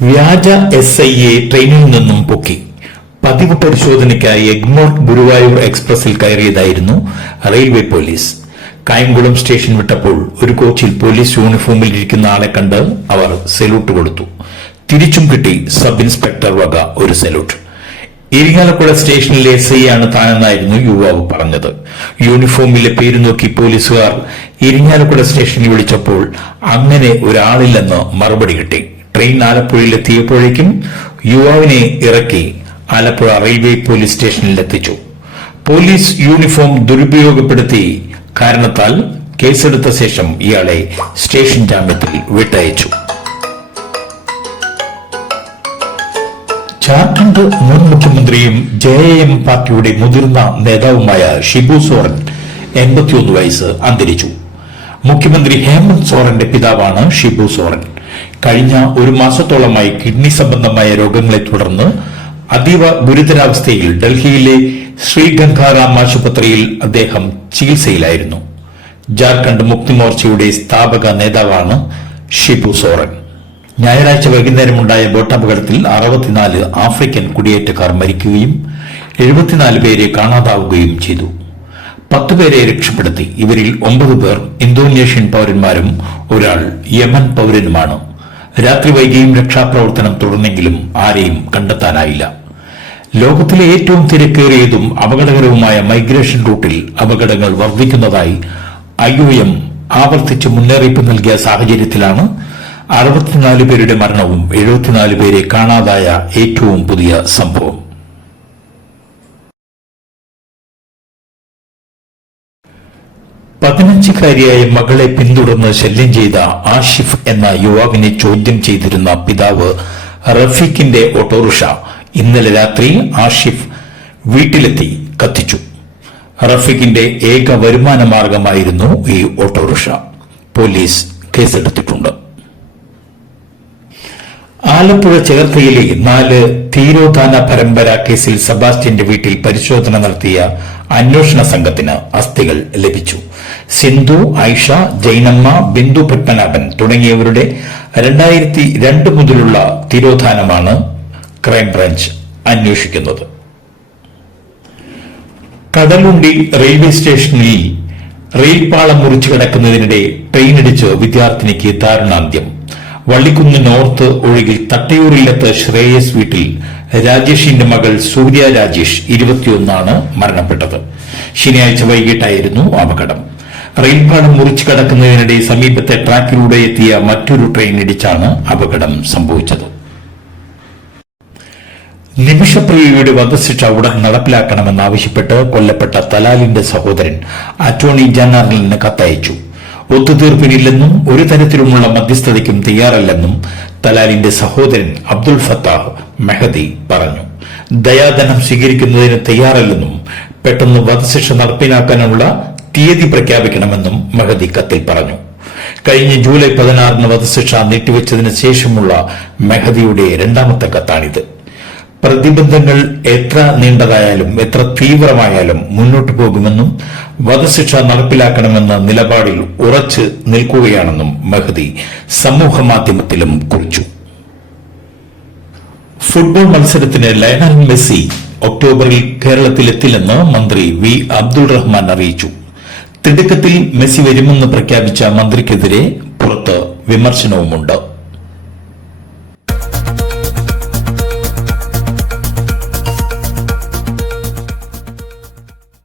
വ്യാജ S I A ട്രെയിനിൽ നിന്നും പൊക്കി. പതിവ് പരിശോധനയ്ക്കായി എഗ്മോർ ഗുരുവായൂർ എക്സ്പ്രസിൽ കയറിയതായിരുന്നു റെയിൽവേ പോലീസ്. കായംകുളം സ്റ്റേഷൻ വിട്ടപ്പോൾ ഒരു കോച്ചിൽ പോലീസ് യൂണിഫോമിൽ ഇരിക്കുന്ന ആളെ കണ്ട് അവർ സല്യൂട്ട് കൊടുത്തു. തിരിച്ചും കിട്ടി സബ് ഇൻസ്പെക്ടർ വക ഒരു സല്യൂട്ട്. ഇരിങ്ങാലക്കുട സ്റ്റേഷനിലെ എസ് ഐ ആണ് താനെന്നായിരുന്നു യുവാവ് പറഞ്ഞത്. യൂണിഫോമിലെ പേര് നോക്കി പോലീസുകാർ ഇരിങ്ങാലക്കുട സ്റ്റേഷനിൽ വിളിച്ചപ്പോൾ അങ്ങനെ ഒരാളില്ലെന്ന് മറുപടി കിട്ടി. ട്രെയിൻ ആലപ്പുഴയിൽ എത്തിയപ്പോഴേക്കും യുവാവിനെ ഇറക്കി ആലപ്പുഴ റെയിൽവേ പോലീസ് സ്റ്റേഷനിൽ എത്തിച്ചു. പോലീസ് യൂണിഫോം ദുരുപയോഗപ്പെടുത്തി കാരണത്താൽ കേസെടുത്ത ശേഷം ഇയാളെ സ്റ്റേഷൻ ജാമ്യത്തിൽ വിട്ടയച്ചു. ജാർഖണ്ഡ് മുൻ മുഖ്യമന്ത്രിയും ജെ എം പാർട്ടിയുടെ മുതിർന്ന നേതാവുമായ ഷിബു സോറൻ എൺപത്തിയൊന്ന് വയസ്സ് അന്തരിച്ചു. മുഖ്യമന്ത്രി ഹേമന്ത് സോറന്റെ പിതാവാണ് ഷിബു സോറൻ. കഴിഞ്ഞ ഒരു മാസത്തോളമായി കിഡ്നി സംബന്ധമായ രോഗങ്ങളെ തുടർന്ന് അതീവ ഗുരുതരാവസ്ഥയിൽ ഡൽഹിയിലെ ശ്രീഗംഗാറാം ആശുപത്രിയിൽ അദ്ദേഹം ചികിത്സയിലായിരുന്നു. ജാർഖണ്ഡ് മുക്തി മോർച്ചയുടെ സ്ഥാപക നേതാവാണ് ഷിബു സോറൻ. ഞായറാഴ്ച വൈകുന്നേരമുണ്ടായ ബോട്ടപകടത്തിൽ അറുപത്തിനാല് ആഫ്രിക്കൻ കുടിയേറ്റക്കാർ മരിക്കുകയും എഴുപത്തിനാല് പേരെ കാണാതാവുകയും ചെയ്തു. പത്ത് പേരെ രക്ഷപ്പെടുത്തി. ഇവരിൽ ഒമ്പത് പേർ ഇന്തോനേഷ്യൻ പൗരന്മാരും ഒരാൾ യമൻ പൗരനുമാണ്. രാത്രി വൈകിയും രക്ഷാപ്രവർത്തനം തുടർന്നെങ്കിലും ആരെയും കണ്ടെത്താനായില്ല. ലോകത്തിലെ ഏറ്റവും തിരക്കേറിയതും അപകടകരവുമായ മൈഗ്രേഷൻ റൂട്ടിൽ അപകടങ്ങൾ വർദ്ധിക്കുന്നതായി ഐ ഒ എം ആവർത്തിച്ച് മുന്നറിയിപ്പ് നൽകിയ സാഹചര്യത്തിലാണ് അറുപത്തിനാല് പേരുടെ മരണവും എഴുപത്തിനാല് പേരെ കാണാതായ ഏറ്റവും പുതിയ സംഭവം. പതിനഞ്ചുകാരിയായ മകളെ പിന്തുടർന്ന് ശല്യം ചെയ്ത ആഷിഫ് എന്ന യുവാവിനെ ചോദ്യം ചെയ്തിരുന്ന പിതാവ് റഫീഖിന്റെ ഓട്ടോറിക്ഷ ഇന്നലെ രാത്രി ആഷിഫ് വീട്ടിലെത്തി കത്തിച്ചു. റഫീഖിന്റെ ഏക വരുമാന മാർഗമായിരുന്നു ഈ ഓട്ടോറിക്ഷ. പോലീസ് കേസെടുത്തിട്ടുണ്ട്. ആലപ്പുഴ ചേർത്തയിലെ നാല് തീരോധാന പരമ്പര കേസിൽ സെബാസ്റ്റ്യന്റെ വീട്ടിൽ പരിശോധന നടത്തിയ അന്വേഷണ സംഘത്തിന് അസ്ഥികൾ ലഭിച്ചു. സിന്ധു ഐഷ ജൈനമ്മ ബിന്ദു പത്മനാഭൻ തുടങ്ങിയവരുടെ രണ്ടായിരത്തി രണ്ട് മുതലുള്ള തിരോധാനമാണ് ക്രൈംബ്രാഞ്ച് അന്വേഷിക്കുന്നത്. കടലുണ്ടി റെയിൽവേ സ്റ്റേഷനിൽ റെയിൽപാളം മുറിച്ചു കിടക്കുന്നതിനിടെ ട്രെയിനിടിച്ച് വിദ്യാർത്ഥിനിക്ക് ദാരുണാന്ത്യം. വള്ളിക്കുന്ന് നോർത്ത് ഒഴുകിൽ തട്ടയൂരില്ലത്ത് ശ്രേയസ് വീട്ടിൽ രാജേഷിന്റെ മകൾ സൂര്യ രാജേഷ് ഇരുപത്തിയൊന്നാണ് മരണപ്പെട്ടത്. ശനിയാഴ്ച വൈകിട്ടായിരുന്നു അപകടം. റെയിൽപാളം മുറിച്ചു കടക്കുന്നതിനിടെ സമീപത്തെ ട്രാക്കിലൂടെ എത്തിയ മറ്റൊരു ട്രെയിൻ ഇടിച്ചാണ് അപകടം സംഭവിച്ചത്. നിമിഷപ്രിയയുടെ വധശിക്ഷ ഉടൻ നടപ്പിലാക്കണമെന്നാവശ്യപ്പെട്ട് കൊല്ലപ്പെട്ട തലാലിന്റെ സഹോദരൻ അറ്റോർണി ജനറലിന് കത്തയച്ചു. ഒത്തുതീർപ്പിനില്ലെന്നും ഒരു തരത്തിലുമുള്ള മധ്യസ്ഥതയ്ക്കും തയ്യാറല്ലെന്നും തലാലിന്റെ സഹോദരൻ അബ്ദുൾ ഫത്താഹ് മെഹദി പറഞ്ഞു. ദയാധനം സ്വീകരിക്കുന്നതിന് തയ്യാറല്ലെന്നും പെട്ടെന്ന് വധശിക്ഷ നടപ്പിലാക്കാനുള്ള തീയതി പ്രഖ്യാപിക്കണമെന്നും മെഹദി കത്തിൽ പറഞ്ഞു. കഴിഞ്ഞ ജൂലൈ പതിനാറിന് വധശിക്ഷ നീട്ടിവെച്ചതിന് ശേഷമുള്ള മെഹദിയുടെ രണ്ടാമത്തെ കത്താണിത്. പ്രതിബന്ധങ്ങൾ എത്ര നീണ്ടതായാലും എത്ര തീവ്രമായാലും മുന്നോട്ടു പോകുമെന്നും വധശിക്ഷ നടപ്പിലാക്കണമെന്ന നിലപാടിൽ ഉറച്ചു നിൽക്കുകയാണെന്നും മഹദി സമൂഹ മാധ്യമത്തിലും കുറിച്ചു. ഫുട്ബോൾ മത്സരത്തിന് ലയണൽ മെസ്സി ഒക്ടോബറിൽ കേരളത്തിലെത്തില്ലെന്ന് മന്ത്രി വി. അബ്ദുൾ റഹ്മാൻ അറിയിച്ചു. തിടുക്കത്തിൽ മെസ്സി വരുമെന്ന് പ്രഖ്യാപിച്ച മന്ത്രിക്കെതിരെ പുറത്ത് വിമർശനവുമുണ്ട്.